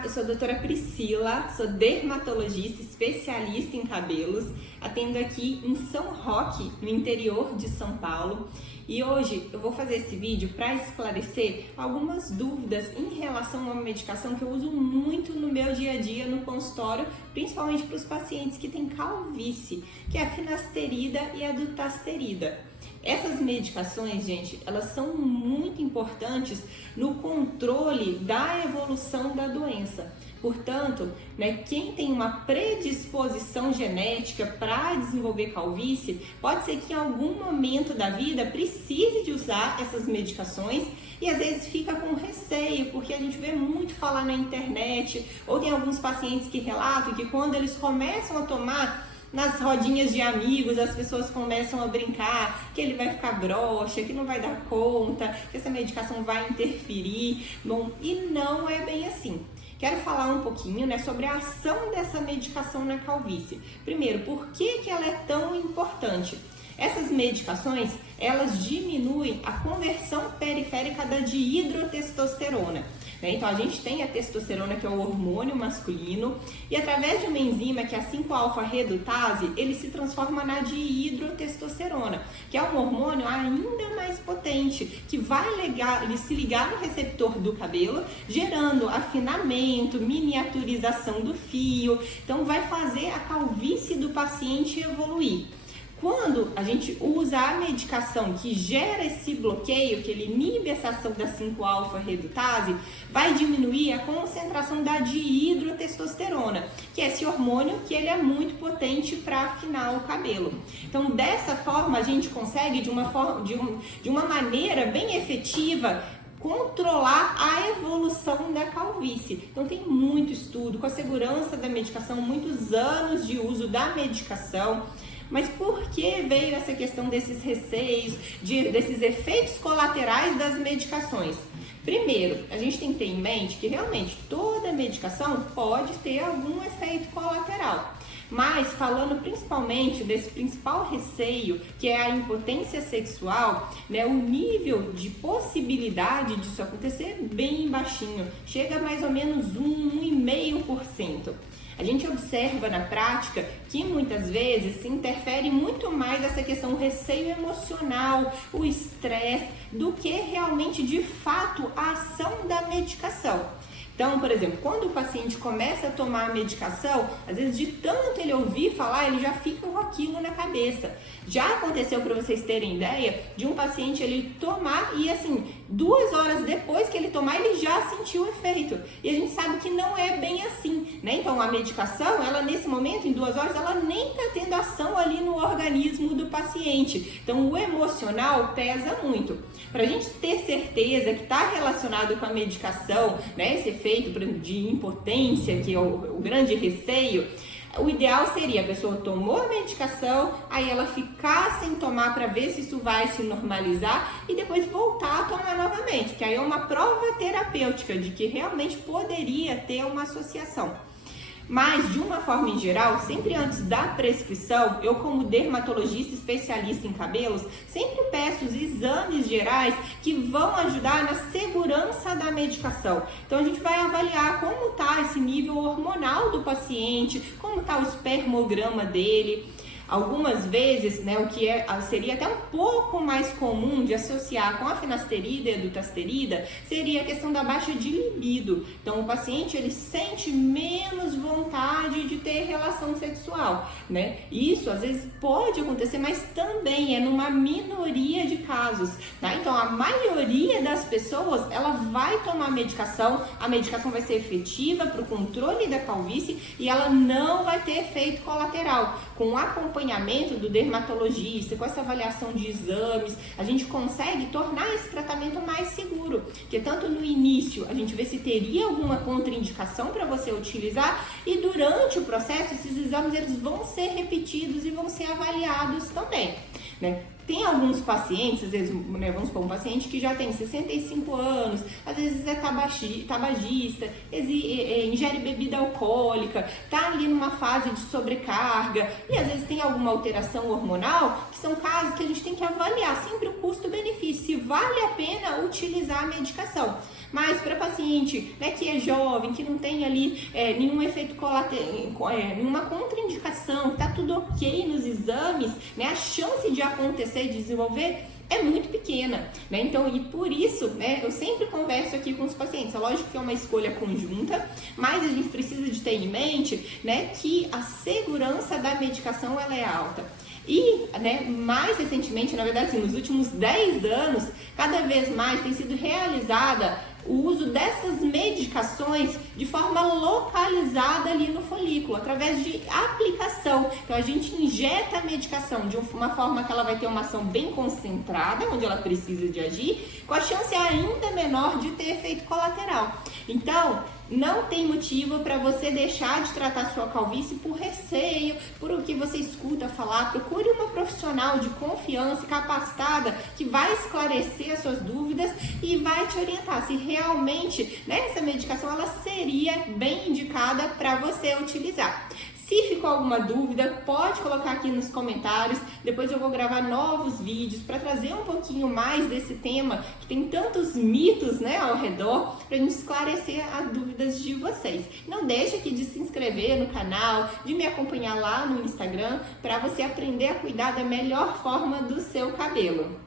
Olá, eu sou a doutora Priscila, sou dermatologista especialista em cabelos, atendo aqui em São Roque, no interior de São Paulo, e hoje eu vou fazer esse vídeo para esclarecer algumas dúvidas em relação a uma medicação que eu uso muito no meu dia a dia no consultório, principalmente para os pacientes que têm calvície, que é a finasterida e a dutasterida. Essas medicações, gente, elas são muito importantes no controle da evolução da doença. Portanto, quem tem uma predisposição genética para desenvolver calvície, pode ser que em algum momento da vida precise de usar essas medicações e às vezes fica com receio, porque a gente vê muito falar na internet, ou tem alguns pacientes que relatam que quando eles começam a tomar nas rodinhas de amigos, as pessoas começam a brincar que ele vai ficar broxa, que não vai dar conta, que essa medicação vai interferir. Bom, e não é bem assim. Quero falar um pouquinho, sobre a ação dessa medicação na calvície. Primeiro, por que ela é tão importante? Essas medicações, elas diminuem a conversão periférica da dihidrotestosterona. Então, a gente tem a testosterona, que é o hormônio masculino, e através de uma enzima, que é a 5-alfa-redutase, ele se transforma na dihidrotestosterona, que é um hormônio ainda mais potente, que vai se ligar no receptor do cabelo, gerando afinamento, miniaturização do fio, então vai fazer a calvície do paciente evoluir. Quando a gente usa a medicação que gera esse bloqueio, que ele inibe essa ação da 5-alfa-redutase, vai diminuir a concentração da dihidrotestosterona, que é esse hormônio que ele é muito potente para afinar o cabelo. Então, dessa forma, a gente consegue, de uma maneira bem efetiva, controlar a evolução da calvície. Então tem muito estudo com a segurança da medicação, muitos anos de uso da medicação. Mas por que veio essa questão desses receios, desses efeitos colaterais das medicações? Primeiro, a gente tem que ter em mente que realmente toda medicação pode ter algum efeito colateral. Mas falando principalmente desse principal receio, que é a impotência sexual, o nível de possibilidade disso acontecer é bem baixinho, chega a mais ou menos 1,5%. A gente observa na prática que muitas vezes se interfere muito mais essa questão, o receio emocional, o estresse, do que realmente de fato a ação da medicação. Então, por exemplo, quando o paciente começa a tomar a medicação, às vezes de tanto ele ouvir falar, ele já fica com aquilo na cabeça. Já aconteceu, para vocês terem ideia, de um paciente ele tomar e assim, 2 horas depois que ele tomar, ele já sentiu o efeito. E a gente sabe que não é bem assim, Então, a medicação, ela nesse momento, em 2 horas, ela nem está tendo ação ali no organismo do paciente. Então, o emocional pesa muito. Para a gente ter certeza que está relacionado com a medicação, esse efeito, por exemplo, de impotência, que é o grande receio, o ideal seria a pessoa tomou a medicação, aí ela ficar sem tomar para ver se isso vai se normalizar e depois voltar a tomar novamente, que aí é uma prova terapêutica de que realmente poderia ter uma associação. Mas, de uma forma em geral, sempre antes da prescrição, eu como dermatologista especialista em cabelos, sempre peço os exames gerais que vão ajudar na segurança da medicação. Então, a gente vai avaliar como está esse nível hormonal do paciente, como está o espermograma dele. Algumas vezes, o que seria até um pouco mais comum de associar com a finasterida e a dutasterida, seria a questão da baixa de libido. Então, o paciente, ele sente menos vontade de ter relação sexual, Isso, às vezes, pode acontecer, mas também é numa minoria de casos, Então, a maioria das pessoas, ela vai tomar medicação, a medicação vai ser efetiva para o controle da calvície e ela não vai ter efeito colateral. Com acompanhamento do dermatologista, com essa avaliação de exames, a gente consegue tornar esse tratamento mais seguro, porque tanto no início a gente vê se teria alguma contraindicação para você utilizar e durante o processo esses exames eles vão ser repetidos e vão ser avaliados também, Tem alguns pacientes, às vezes, né, vamos supor, um paciente que já tem 65 anos, às vezes é tabagista, ingere bebida alcoólica, tá ali numa fase de sobrecarga e às vezes tem alguma alteração hormonal, que são casos que a gente tem que avaliar sempre o custo-benefício, se vale a pena utilizar a medicação. Mas para paciente, né, que é jovem, que não tem ali nenhum efeito colateral, nenhuma contraindicação, que tá tudo ok nos exames, né, a chance de acontecer e desenvolver é muito pequena, né? Então, e por isso, né, eu sempre converso aqui com os pacientes. É lógico que é uma escolha conjunta, mas a gente precisa de ter em mente, né, que a segurança da medicação ela é alta. E, né, mais recentemente, na verdade, assim, nos últimos 10 anos, cada vez mais tem sido realizada o uso dessas medicações de forma localizada ali no folículo, através de aplicação. Então, a gente injeta a medicação de uma forma que ela vai ter uma ação bem concentrada, onde ela precisa de agir, com a chance ainda menor de ter efeito colateral. Então, não tem motivo para você deixar de tratar sua calvície por receio, por o que você escuta falar. Procure uma profissional de confiança e capacitada que vai esclarecer as suas dúvidas e vai te orientar se realmente, né, essa medicação ela seria bem indicada para você utilizar. Se ficou alguma dúvida, pode colocar aqui nos comentários. Depois eu vou gravar novos vídeos para trazer um pouquinho mais desse tema que tem tantos mitos, né, ao redor, para a gente esclarecer as dúvidas de vocês. Não deixe aqui de se inscrever no canal, de me acompanhar lá no Instagram para você aprender a cuidar da melhor forma do seu cabelo.